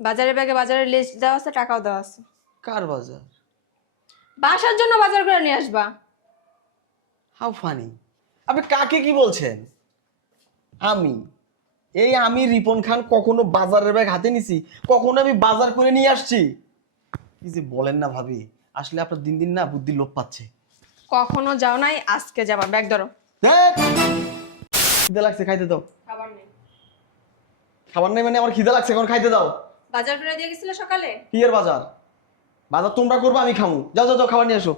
বাজারে ব্যাগে বাজারের লিস্ট দেওয়া আছে টাকাও দেওয়া আছে। কার বাজার? বাসার জন্য বাজার করে নিয়ে আসবা। হাউ ফানি আপনি কাকে কি বলছেন? আমি। এই আমি রিপন খান কখনো বাজারের ব্যাগ হাতে নিছি কখনো আমি বাজার করে নিয়ে আসছি। কি যে বলেন না ভাবি আসলে আপনার দিন দিন না বুদ্ধি লোপ পাচ্ছে। কখনো যাও নাই আজকে যাবা। ব্যাগ ধরো। ধ্যাৎ। খিদে লাগছে খাইতে দাও। খাবার নেই। খাবার নেই মানে আমার খিদে লাগছে এখন খাইতে দাও। বাজার করে দিয়ে গেছিলে সকালে? কি এর বাজার? বাজার তোমরা করবে আমি খামু। যাও যাও যাও খাবার নিয়ে এসো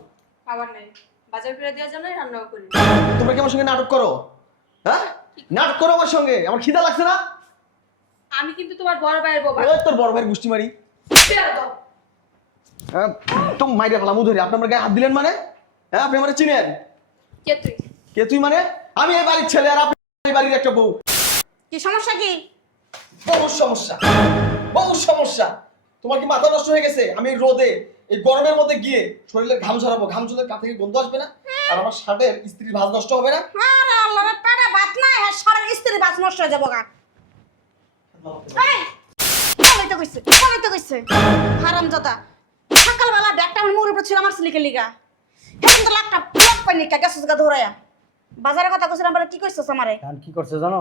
খাবার নেই। বাজার করে দেওয়ার জন্যই রান্নাও করি। তোমরা কি আমার সঙ্গে নাটক করো? হ্যাঁ? নাটক করো আমার সঙ্গে? আমার খিদা লাগছে না? আমি কিন্তু তোমার বড় ভাইয়ের বাবা ওই তোর বড় ভাইয়ের গুষ্টি মারি। হ্যাঁ, তো মাইরে ফেলাম ধরে আপনি আমার গায়ে হাত দিলেন মানে? হ্যাঁ আপনি আমার চিনেন? কে তুই? কে তুই মানে? আমি এই বাড়ির ছেলে আর আপনি এই বাড়ির একটা বউ। কি সমস্যা কি? বহু সমস্যা বহু সমস্যা। তোমার কি মাথা নষ্ট হয়ে গেছে? আমি রোদে এই গরমের মধ্যে গিয়ে শরীরের ঘাম ঝরাবো। ঘাম ঝরলে থেকে গন্ধ আসবে না? আর আমার শার্টের স্ত্রীর ভাজ নষ্ট হবে না? আরে আল্লাহ রে পেটে ভাত নাই আর সারা স্ত্রী বাস নষ্ট হয়ে যাব গা। এই কই কইছে কই কইছে। হারাম সকালবেলা ব্যাগটা আমার মুড়ে পড়ছিল আমার সিলিকে লিগা। হেন তো লাখটা প্লট পাইনি কা গেছস গা দৌড়ায়া বাজারের কথা কইছিলাম বলে কি কইছস আমারে? এখন কি করছে জানো?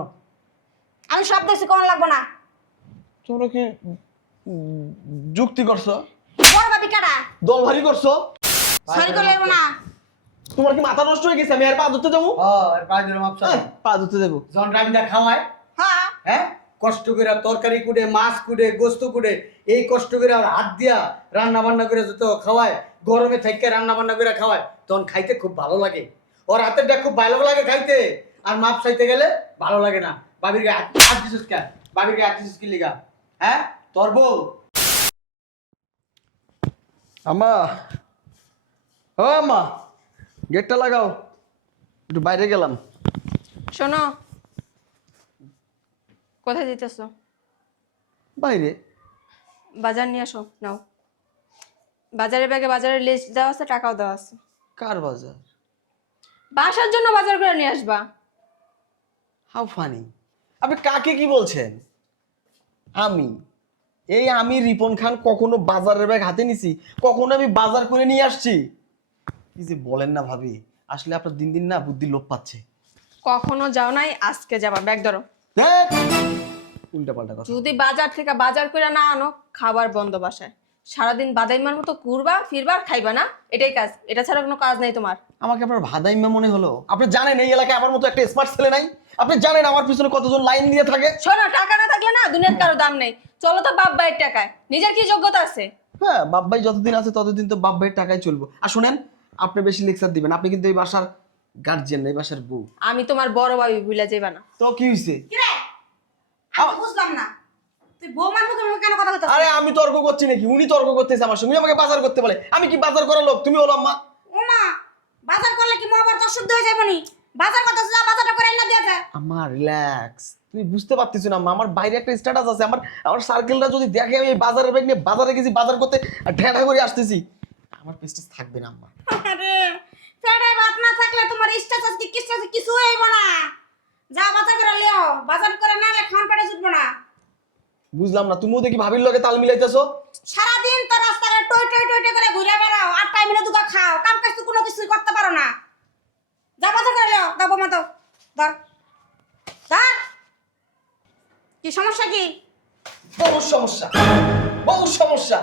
আমি সব দেখছি কোন লাগবো না। তোমরা কি যুক্তি করছ? বড় বাবি কাটা দল ভারী করছ? সরি করে লাগবো না। তোমার কি মাথা নষ্ট হয়ে গেছে? আমি আর পা ধরতে যাব? এর পাঁচ দিনের মাপসা হ্যাঁ, পা ধরতে যাব। যখন রামিদা খাওয়ায়? হ্যাঁ। হ্যাঁ? কষ্ট করে তরকারি কুটে মাছ কুটে গোস্ত কুটে এই কষ্ট করে আর হাত দিয়া রান্না বান্না করে যত খাওয়ায় গরমে থেকে রান্না বান্না করে খাওয়ায় তখন খাইতে খুব ভালো লাগে। ওর হাতেরটা খুব ভালো লাগে খাইতে আর মাপ চাইতে গেলে ভালো লাগে না। বাবির গায়ে হাত- হাত দিছিস কেন? বাবির গায়ে হাত দিছিস কি লিগা? হ্যাঁ? তোর বউ? আম্মা। ও আম্মা গেটটা লাগাও। একটু বাইরে গেলাম। শোনো। কোথায় দিতেছো বাইরে। বাজার নিয়ে আসো নাও। বাজারে ব্যাগে বাজারের লিস্ট দেওয়া আছে টাকাও দেওয়া আছে। কার বাজার? বাসার জন্য বাজার করে নিয়ে আসবা। হাউ ফানি আপনি কাকে কি বলছেন? আমি। এই আমি রিপন খান কখনো বাজারের ব্যাগ হাতে নিছি কখনো আমি বাজার করে নিয়ে আসছি। কি যে বলেন না ভাবি আসলে আপনার দিন দিন না বুদ্ধি লোপ পাচ্ছে। কখনো যাও নাই আজকে যাবা ব্যাগ ধরো। উল্টা পাল্টা কথা। যদি বাজার থেকে বাজার করে না আনো খাবার বন্ধ বাসায়। সারাদিন বাদাইমার মতো ঘুরবা ফিরবা খাইবা না? এটাই কাজ। এটা ছাড়া কোনো কাজ নাই তোমার। আমাকে আপনার ভাদাইম্যা মনে হলো। আপনি জানেন এই এলাকায় আমার মতো একটা স্মার্ট ছেলে নাই? আপনি জানেন আমার পিছনে কতজন লাইন দিয়ে থাকে? শোনো টাকা না থাকলে না দুনিয়ার কারও দাম নেই। চলো তো বাপ ভাইয়ের টাকায়। নিজের কি যোগ্যতা আছে? হ্যাঁ বাপ ভাই যতদিন আছে ততদিন তো বাপ ভাইয়ের টাকায় চলবো। আর শুনেন আপনি বেশি লেকচার দিবেন। আপনি কিন্তু এই বাসার গার্জিয়ান এই বাসার বউ। আমি তোমার বড় ভাবি ভুলে যাইবা না। তো কি হয়েছে কি রে আমি বুঝলাম না। আরে আমি তর্ক করছি নাকি? উনি তর্ক করতেছে আমার সঙ্গে। আমাকে বাজার করতে বলে। আমি কি বাজার করার লোক? তুমি হলো আম্মা। ওমা বাজার করলে কি মহাবার তো শুদ্ধ হয়ে যাবে নি বাজার করতে যা বাজারটা করে না দিয়ে যা। আমার রিল্যাক্স তুমি বুঝতে পারতেছো না আমার বাইরে একটা স্ট্যাটাস আছে। আমার আমার সার্কেলটা যদি দেখে আমি বাজারের ব্যাগ নিয়ে বাজারে গেছি বাজার করতে ঢেঁড়া করে আসতেছি। আমার পেস্টেজ থাকবে না আম্মা। আরে পেটে ভাত না থাকলে তোমার স্ট্যাটাস কি কিছু কিছু হইব না। যা বাজার করে লিও। বাজার করে না হলে খান পেটে জুটবো না। বুঝলাম না তুমিও দেখি ভাবির লগে তাল মিলাইতেছো? সারাদিন তো রাস্তাঘাটে টই টই টই টই করে ঘুরে বেড়াও আর টাইমে দুটো খাও কাম কাজ তো কোনো কিছু করতে পারো না। যা বাজার করে লিও দাও বোমা দাও ধর। ধর। কি সমস্যা কি? বহু সমস্যা বহু সমস্যা।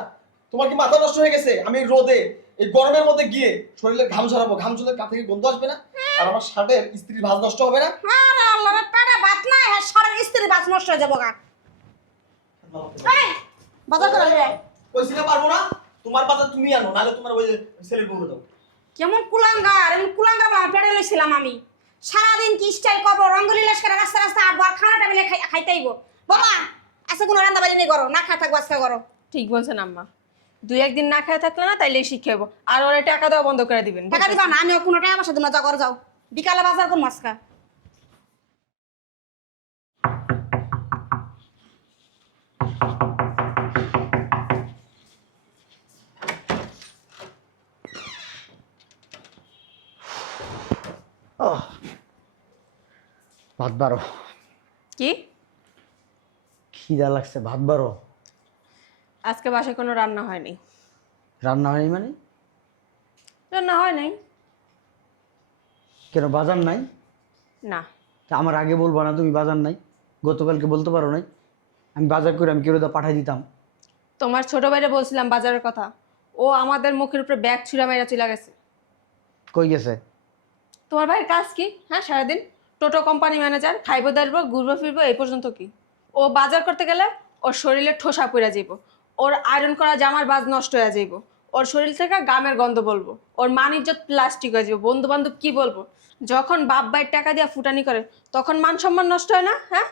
তোমার কি মাথা নষ্ট হয়ে গেছে? আমি রোদে এই গরমের মধ্যে গিয়ে শরীরে ঘাম ঝরাবো ঘাম ঝরলে গা থেকে গন্ধ আসবে না? আর আমার শার্টের স্ত্রীর ভাজ নষ্ট হবে না? আরে আল্লাহ রে পেটে ভাত নাই আর সারা স্ত্রী বাস নষ্ট হয়ে যাব গা। বাজার করে লিও কইছিলে পারব না? তোমার বাজার তুমি আনো নাহলে তোমার ওই ছেলের বউ দাও কেমন কুলাঙ্গার এমন কুলাঙ্গার বলা পেটে লইছিলাম আমি। সারাদিন কি স্টাইল করব রঙ্গলি করে রাস্তা রাস্তা আটবো আর খানাটা মিলে খাইতেইব বাবা কোনো রান্না বাড়ি নেই করো। না খাই থাকব আজকে করো। ঠিক বলছেন আম্মা। দুই একদিন না খায় থাকলে না তাইলে শিখাবো আর ওরা টাকা দেওয়া বন্ধ করে দিবেন টাকা দিবা না আমিও কোনো টাকা পয়সা দিন যা করো যাও। বিকালে বাজার কোন মাসকা ভাত বারো। কি? খিদা লাগছে ভাত বারো। আজকে বাসায় কোনো রান্না হয়নি। রান্না হয়নি মানে? রান্না হয় নাই। কেন বাজার নাই? না। তা আমার আগে বলব না তুমি বাজার নাই। গতকালকে বলতে পারো নাই। আমি বাজার করে আমি কেরোদা পাঠাই দিতাম। তোমার ছোট ভাইরে বলছিলাম বাজারের কথা। ও আমাদের মুখের উপরে ব্যাগ ছুঁড়া মেরা চলে গেছে। কই গেছে? তোমার ভাইয়ের কাজ কি? হ্যাঁ সারাদিন? টোটো কোম্পানি ম্যানেজার খাইবো দাঁড়বো ঘুরবো ফিরবো এই পর্যন্ত কি? ও বাজার করতে গেলে ওর শরীরে ঠোসা পড়ে যাইব। ওর আয়রন করা জামার বাজ নষ্ট হয়ে যাইব। ওর শরীর থেকে গামের গন্ধ বলব। ওর মান ইজ্জত প্লাস্টিক হয়ে যাবে বন্ধু বান্ধব কি বলব? যখন বাপ ভাইয়ের টাকা দিয়ে ফুটানি করে তখন মান সম্মান নষ্ট হয় না? হ্যাঁ?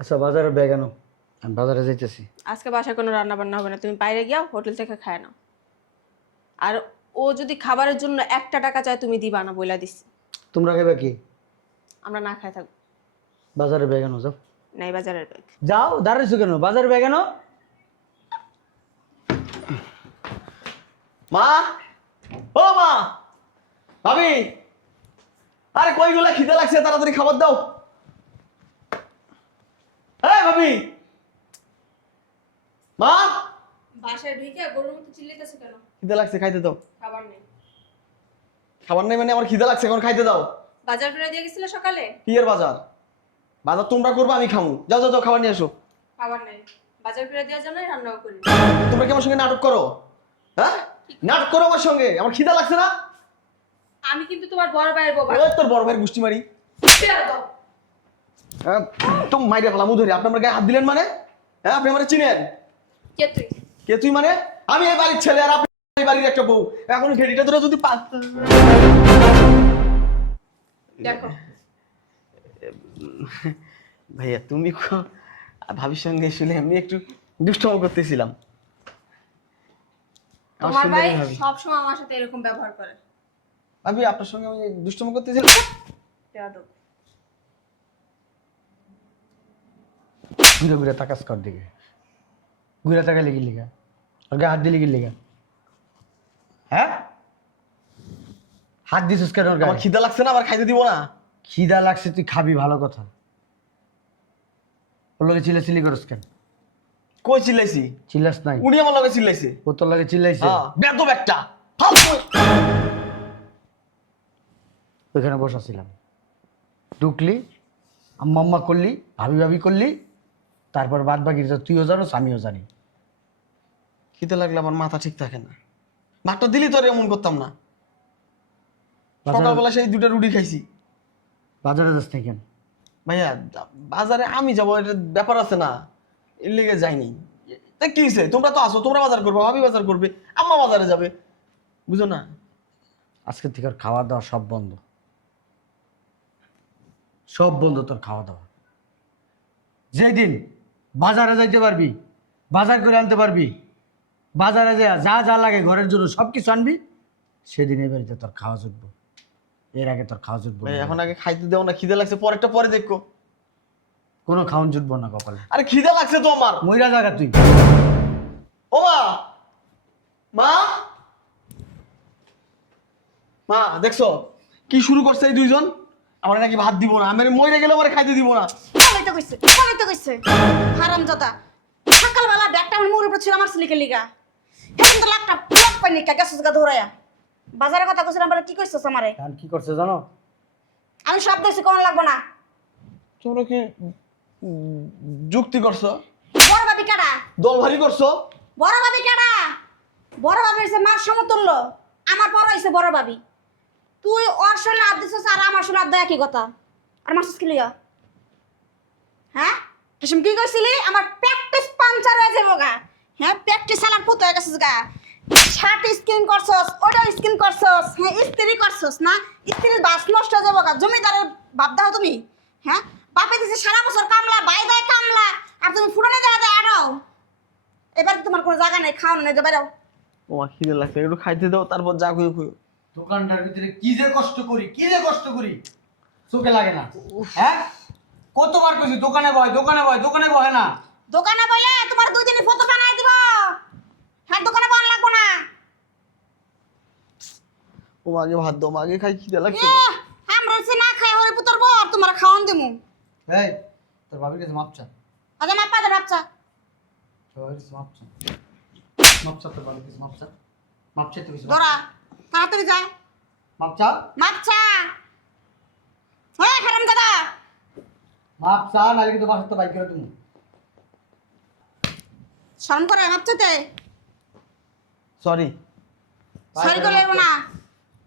আচ্ছা বাজারে ব্যাগ আনো আমি বাজারে যাইতেছি। আজকে বাসায় কোনো রান্না বান্না হবে না। তুমি বাইরে গিয়াও হোটেল থেকে খায় নাও। আর ও যদি খাবারের জন্য একটা টাকা চায় তুমি দিবা না বইলা দিচ্ছি তোমরা খাবে কি? আমরা না খাই থাকব। বাজারে ব্যাগ আনো যাও। নাই বাজারের ব্যাগ। যাও দাঁড়াইছো কেন? বাজারে ব্যাগ আনো। মা? ও মা! ভাবি! আরে কইগুলা খিদে লাগছে তাড়াতাড়ি খাবার দাও। এই ভাবি! মা? বাসায় ঢুকে গরুর মতো চিল্লিতেছে কেন? খিদে লাগছে খাইতে দাও। খাবার নেই। খাবার নেই মানে আমার খিদে লাগছে এখন খাইতে দাও। বাজার করে দিয়ে গেছিলে সকালে? কি এর বাজার? বাজার তোমরা করবে আমি খামু। যাও যাও যাও খাবার নিয়ে আসো। খাবার নেই। বাজার করে দেওয়ার জন্যই রান্নাও করি। তোমরা কি আমার সঙ্গে নাটক করো? হ্যাঁ? নাটক করো আমার সঙ্গে? আমার খিদে লাগছে না? আমি কিন্তু তোমার বড় ভাইয়ের বাবা ওই তোর বড় ভাইয়ের গুষ্টি মারি। হ্যাঁ, একদম মাইরে ফেলাম ধরে। আপনি আমার গায়ে হাত দিলেন মানে? হ্যাঁ আপনি আমার চিনেন? কে তুই? কে তুই মানে? আমি এই বাড়ির ছেলে আর আপনি বাড়ির একটা বউ। এখন ঘেটিটা ধরে যদি পা দেখো। ভাইয়া তুমি ভাবির সঙ্গে শুনে আমি একটু দুষ্টম করতেছিলাম। তোমার ভাই ভাবি। সবসময় আমার সাথে এরকম ব্যবহার করে। ভাবি আপনার সঙ্গে আমি দুষ্টম করতেছিলাম। ঘুরে ঘুরে তাকাস কর দিকে? ঘুরে তাকালে কি লিগা? ওর গায়ে হাত দিলে কি লিগা? হ্যাঁ? হাত দিছিস কেন আমার খিদা লাগছে না আবার খাইতে দিব না? খিদা লাগছে তুই খাবি ভালো কথা। ওর লগে করস কেন? কই চিল্লাইছি? চিল্লাস নাই। উনি আমার লগে চিল্লাইছে। ও তোর লাগে চিল্লাইছে? হ্যাঁ। বেদব একটা। ওইখানে বসাছিলাম ঢুকলি আম্মা করলি ভাবি ভাবি করলি তারপর বাদ বাকি তুইও জানো আমিও জানি। খিদে লাগলে আমার মাথা ঠিক থাকে না। ভাতটা দিলি তো আর এমন করতাম না। সকালবেলা সেই দুটা রুটি খাইছি। বাজারে যাস কেন? ভাইয়া বাজারে আমি যাব এটা ব্যাপার আছে না। এর লেগে যাইনি। তা কি হয়েছে তোমরা তো আসো তোমরা বাজার করবে ভাবি বাজার করবে আম্মা বাজারে যাবে। বুঝো না? আজকে থেকে আর খাওয়া দাওয়া সব বন্ধ। সব বন্ধ তোর খাওয়া দাওয়া। যেদিন বাজারে যাইতে পারবি বাজার করে আনতে পারবি বাজারে যা যা যা লাগে ঘরের জন্য সব কিছু আনবি সেদিন এই বাড়িতে তোর খাওয়া জুটবো। এর আগে তোর খাওয়া জুটবো না। এখন আগে খাইতে দেও না খিদে লাগছে পরেরটা পরে দেখো কোনো খাওয়ান জুটবো না কপালে। আরে খিদে লাগছে তো আমার। ময়রা জায়গা তুই। ও মা! মা! মা দেখছ? কি শুরু করছে এই দুইজন? আমার নাকি ভাত দিব না আমি মরে গেলে আমার খাইতে দিব না। তো কইছে তো কইছে। হারাম দাদা সকালবেলা ব্যাগটা আমার মুখের উপর ছিল আমার সিলিকে লিগা। হেন তো লাখটা প্লক পাই নিকা গেছে গা বাজারের কথা কইছিলাম বলে কি কইছস আমারে? কারণ কি করছে জানো? আমি সব দেখছি কোন লাগবো না। তোমরা কি যুক্তি করছ? বড় ভাবি কাটা দল ভারী করছ? বড় ভাবি কাটা বড় ভাবি হইছে মার সমতুল্য আমার বড় হইছে বড় ভাবি। তুই ওর শরীরে হাত দিছিস আর আমার শরীরে হাত দেয় একই কথা। আর মারছিস কি লিগা? হ্যাঁ? হেসম কি কইছিলি? আমার প্র্যাকটিস পাঞ্চার হয়ে যাব গা। হ্যাঁ প্র্যাকটিস সালার পুত হয়ে গেছিস গা। শার্ট স্কিন করছস ওটা স্কিন করছস হ্যাঁ ইস্ত্রি করছস না? ইস্ত্রির বাস নষ্ট হয়ে যাব গা। জমিদারের ভাব দাও তুমি হ্যাঁ? বাপে দিছে সারা বছর কামলা বাই দেয় কামলা আর তুমি ফুটানে দেওয়া দেয় আরও এবার তোমার কোনো জায়গা নেই খাওয়ানো নেই বেরাও ও খিদে লাগছে একটু খাইতে দাও তারপর যা খুঁজো খুঁজো। দোকানটার ভিতরে কি যে কষ্ট করি কি যে কষ্ট করি চোখে লাগে না। হ্যাঁ? কতবার কইছি দোকানে বয় দোকানে বয় দোকানে বয় না। দোকানে বলে তোমার দুই দিনের ফটো হ্যাঁ দোকানে বল লাগবো না। ও মা, আগে ভাত দাও মা, আগে খাই খিদে লাগছে আমরা সে না খাই হরে পুতর বর তোমার খাওয়ান দিমু। এই তোর ভাবির কাছে মাপচা আজ মা পাদে ভাবছা মাপচা মাপচা তো ভালো কিছু মাপচা মাপচা তো কিছু দরা তাড়াতাড়ি যা। মাপচা মাপচা হ্যাঁ হারাম দাদা। মাপচা নালে কিন্তু বাসাতে বাইক করে তুমি শরম করে মাপচাতে সরি সরি করে লাগবো না।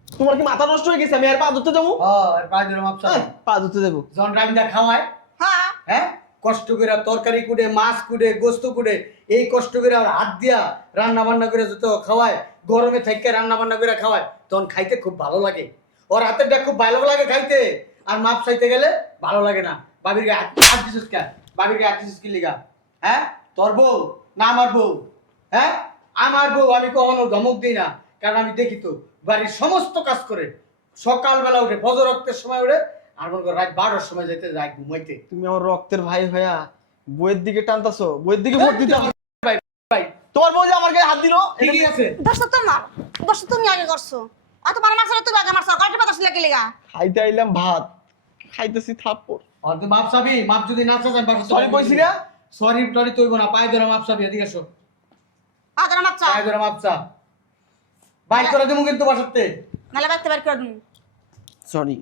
তোমার কি মাথা নষ্ট হয়ে গেছে? আমি আর পা ধরতে যাব? ও আর পাঁচ ধরে মাপচা এই, পা ধরতে যাব। জন রামিদা খাওয়ায়? হ্যাঁ। হ্যাঁ? কষ্ট করে তরকারি কুটে মাছ কুটে গোস্ত কুটে এই কষ্ট করে আর হাত দিয়া রান্না বান্না করে যত খাওয়ায় গরমে থেকে রান্না বান্না করে খাওয়ায় তখন খাইতে খুব ভালো লাগে। ওর হাতেরটা খুব ভালো লাগে খাইতে আর মাপ চাইতে গেলে ভালো লাগে না। বাবির গায়ে হাত- হাত দিছিস কেন? বাবির গায়ে হাত দিছিস কি লিগা? হ্যাঁ? তোর বউ না আমার বউ? হ্যাঁ? আমার বউ আমি কখনো ধমক দিই না কারণ আমি দেখি তো বাড়ির সমস্ত কাজ করে সকালবেলা উঠে ফজর রক্তের সময় উঠে আর মনে করো রাত বারোটার সময় যেতে যায় ঘুমাইতে। তুমি আমার রক্তের ভাই হইয়া বইয়ের দিকে টানতাছো বইয়ের দিকে ভোট দিতে ভাই ভাই। তোমার বউ যে আমার গায়ে হাত দিল ঠিকই আছে। তোমার তুমি আগে করছ। আর তোমার মাছরা তুমি আগে মারছো লিগা খাইতে আইলাম ভাত খাইতেছি থাপ্পড়। আর তুই মাপ চাবি মাপ যদি না চাস আমি Sorry কইছি না? সরি টরি তুইব না পায়ে ধরে মাপ চাবি এদিকে এসো। আর মাপচা। পায়ে ধরে মাপ করে দেবো কিন্তু বাসাতে। নালে বাইতে বাড়ি করে দিন সরি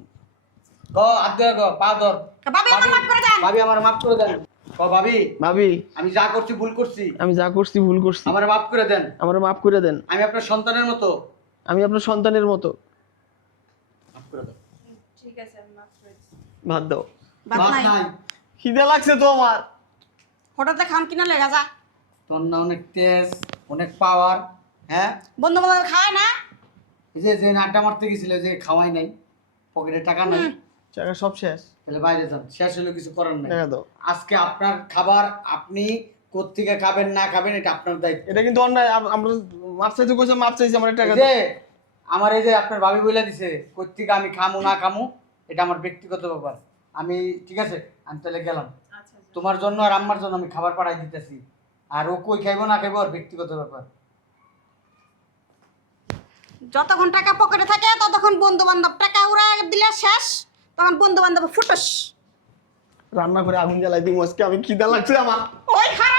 গ হাত ধরে পা ধর। ভাবি আমার মাফ করে দেন। ভাবি আমার মাপ করে দেন। ক ভাবি? ভাবি। আমি যা করছি ভুল করছি। আমি যা করছি ভুল করছি। আমার মাপ করে দেন। আমার মাফ করে দেন। আমি আপনার সন্তানের মতো। আমি আপনার সন্তানের মতো। মাফ করে ঠিক আছে আমি মাফ করে ভাত দাও। নাই। খিদে লাগছে তো আমার হঠাৎ খান কিনা লেগা যা। তোর না অনেক তেজ। অনেক পাওয়ার হ্যাঁ? বন্ধু বান্ধব খায় না? এই যে যে আড্ডা মারতে গেছিল যে খাওয়াই নাই পকেটে টাকা নাই। টাকা সব শেষ। তাহলে বাইরে যান শেষ হলে কিছু করার নাই। টাকা দাও। আজকে আপনার খাবার আপনি কোত্থেকে খাবেন না খাবেন এটা আপনার দায়িত্ব। এটা কিন্তু অন্যায় আম- আমরা মাপ চাইতে কইছে মাপ চাইছি আমার টাকা এই দাও। যে আমার এই যে আপনার ভাবি বলে দিছে কোত্থেকে আমি খামু না খামু এটা আমার ব্যক্তিগত ব্যাপার। আমি ঠিক আছে আমি তাহলে গেলাম। আচ্ছা তোমার জন্য আর আমার জন্য আমি খাবার পাঠাই দিতেছি। আর ও কই খাইবো না খাইবো আর ব্যক্তিগত ব্যাপার। যতক্ষণ টাকা পকেটে থাকে ততক্ষণ বন্ধু বান্ধব টাকা উড়াই দিলে শেষ তখন বন্ধু বান্ধব ফুটস। রান্না করে আগুন জ্বালাই দিই আজকে আমি খিদা লাগছে আমার। ওই একটা